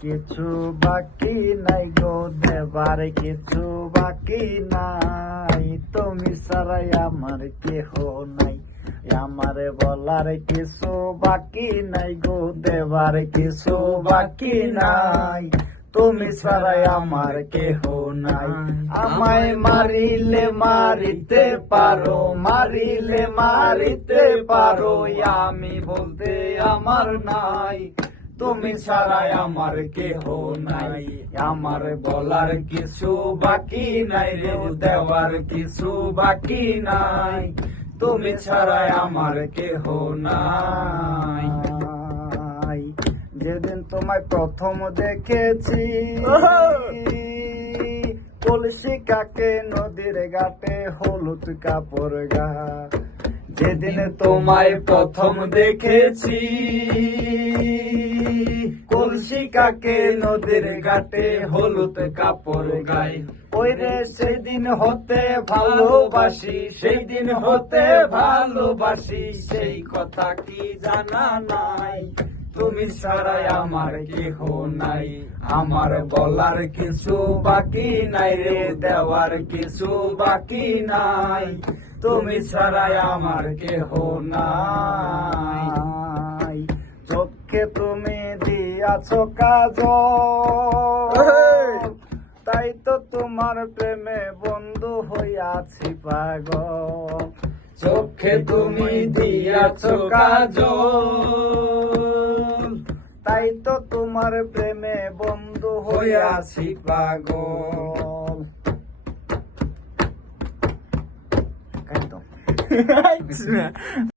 কিছু বাকি নাই গো, দেবার কিছু বাকি নাই। তুমি ছাড়াই আমার কেহ নাই, আমার বলার কিছু বাকি নাই গো, দেবার কিছু বাকি নাই। তুমি ছাড়াই আমার কেহ নাই। আমায় মারিলে মারিতে পারো, মারিলে মারিতে পারো, আমি বলতে আমার নাই। তুমি ছাড়াই আমার কেহ নাই, আমার বলার কিছু বাকি নাই রে, দেওয়ার কিছু বাকি নাই। তুমি ছাড়াই আমার কেহ নাই। যেদিন তোমায় প্রথম দেখেছি, কলসি কাকে নদীর ঘাটে হলুদ কাপড় গা। যেদিন তোমায় প্রথম দেখেছি, কলসি কাকে নদীর ঘাটে হলুদ কাপড় গাই। ওই রে সেদিন হতে ভালোবাসি, সেই দিন হতে ভালোবাসি, সেই কথা কি জানা নাই। তুমি ছাড়াই আমার কেহ নাই, আমার বলার কিছু বাকি নাই রে, দেওয়ার কিছু বাকি নাই। তুমি ছাড়াই আমার কেহ নাই। চোখে তুমি দিয়াছো কাজল, তাই তো তোমার প্রেমে বন্ধু হইয়াছি পাগল। চোখে তুমি দিয়াছো কাজল, তাই তো তোমার প্রেমে বন্ধু হইয়াছি পাগল। একদম